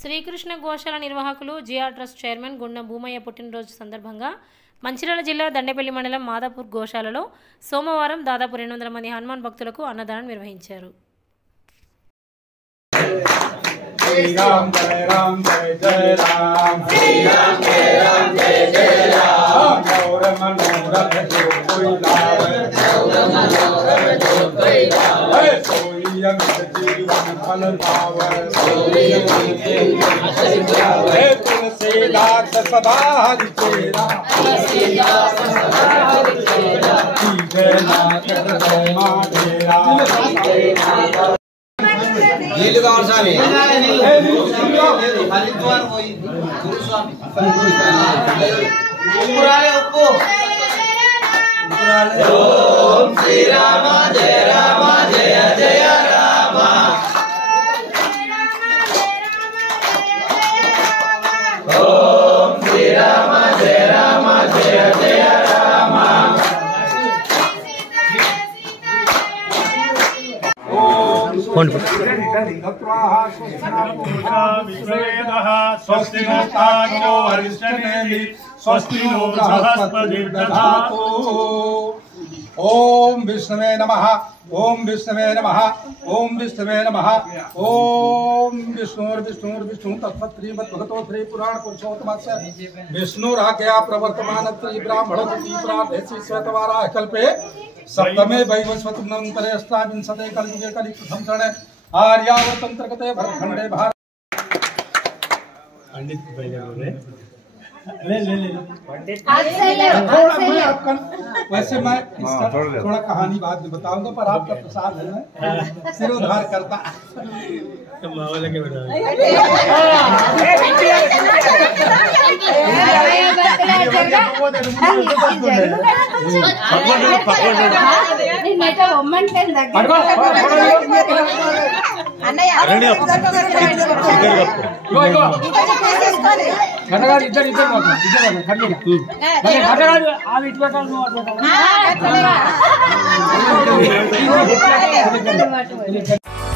శ్రీకృష్ణ గోశాల నిర్వాహకులు GR trust chairman గుండం భూమయ్య పుట్టినరోజు సందర్భంగా మంచిర్యాల జిల్లా దండేపల్లి మండలం మాదాపూర్ గోశాలలో సోమవారం దాదాపు 200 మంది హనుమాన్ భక్తులకు అన్నదానం నిర్వహించారు. Jai Ram Jai Ram Jai Jai Ram Jai Ram Jai Ram Jai Jai Ram Gaur Manohar jo koi laave Gaur Manohar jo koi laave Soi amit jeevan phal paave Soi amit jeevan phal paave Tulsidas sada hari chera Tulsidas sada hari chera Jai Nath Jai Ma Dera నీళ్ళు కావాలి స్వామి హరిద్వార్ పోయి గురుస్వామి ఉప్పు ఓం శ్రీరామ జయ రామ జయ జయ రామ ఓం శ్రీరామ జయ రామ జయ జయ రామ स्वस्ति नस्ताको वरिष्ठनेमि स्वस्ति no बृहस्पतिर्दधातु ओम विष्णवे नमः ओम विष्णवे नमः ओम विष्णवे नमः ओम विष्णुर्विष्णु तत्त्वं श्रीमद्भगवतो श्री पुराण पुरुषोत्तमस्य विष्णुराज्ञया प्रवर्तमान श्री ब्राह्मणोत्पत्ति प्रादेशि श्वेतवाराह कल्पे सप्तमे वैवस्वतमन्तरे अष्टाविंशते कलियुगे कलिप्रथम चरणे आर्यावर्तंत्रगते भरतखंडे भारत पंडित ले वैसे मैं इसका थोड़ा कहानी बाद में बताऊंगा पर आपका प्रसाद है ना सिरोधार करता इधर